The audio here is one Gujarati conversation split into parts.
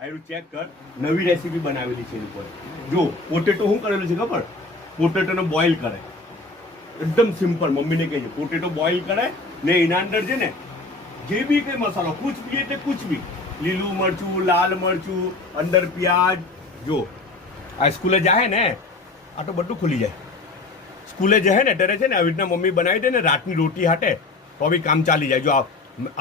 આયરું ચેક કર, નવી રેસીપી બનાવેલી છે એની પર. જો પોટેટો શું કરેલું છે ખબર? પોટેટોને બોઇલ કરે, એકદમ સિમ્પલ. મમ્મીને કહેજે પોટેટો બોઇલ કરે ને એના અંદર છે ને જે બી કઈ મસાલો કુછ બી એટલે કુછ બી, લીલું મરચું, લાલ મરચું, અંદર પ્યાજ. જો આ સ્કૂલે જાય ને આ તો બધું ખુલી જાય. સ્કૂલે જાય ને ત્યારે છે ને આવી રીતના મમ્મી બનાવી દે ને રાતની રોટી હાટે તો બી કામ ચાલી જાય. જો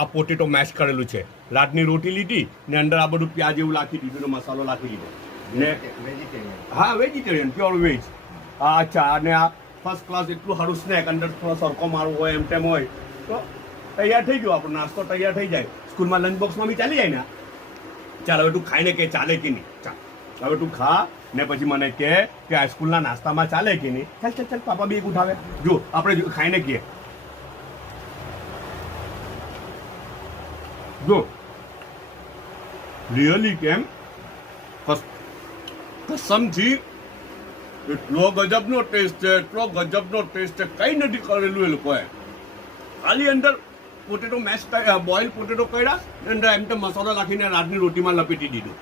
આ પોટેટો મેશ કરેલું છે, રાતની રોટી લીધી ને અંદર આ બધું પ્યાજ એવું નાખી દીધું ને મસાલો નાખી દીધો ને હા વેજીટેરિયન પ્યોર વેજ. અચ્છા, અને આ ફર્સ્ટ ક્લાસ એટલું સારું સ્નેક, અંદર થોડો સરકો મારવો હોય એમ તેમ હોય તો તૈયાર થઈ ગયો આપણો નાસ્તો, તૈયાર થઈ જાય. સ્કૂલમાં લંચ બોક્સમાં બી ચાલી જાય ને. ચાલ હવે તું ખાઈને કે ચાલે કે નહીં. ચાલ હવે તું ખા ને પછી મને કે આ સ્કૂલના નાસ્તામાં ચાલે કે નહીં. ચાલ ચાલ ચાલ, પાપા બી એક ઉઠાવે. જો આપણે ખાઈને કહીએ. જો રિયલી કેમ કસમથી એટલો ગજબનો ટેસ્ટ છે, એટલો ગજબનો ટેસ્ટ છે. કઈ નથી કરેલું એ લોકોએ. ખાલી અંદર પોટેટો મેશ બોઇલ પોટેટો કર્યા અંદર એમ તો મસાલો નાખીને રાતની રોટીમાં લપેટી દીધું.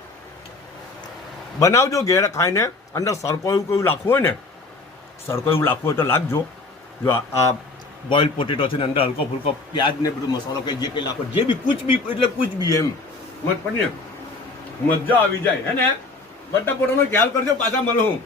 બનાવજો ઘેર ખાઈને. અંદર સરકો એવું કયું નાખવું હોય ને, સરકો એવું નાખવું હોય તો લાગજો. જો આ બોઇલ પોટેટો છે ને અંદર હલકો ફૂલકો પ્યાજ ને બધું મસાલો કંઈ જે કંઈ નાખો, જે બી કુછ બી એટલે કુછ બી એમ મત પડીને મજા આવી જાય હે ને. બધા પોતાનો ખ્યાલ કરજો. પાછા મળું હું.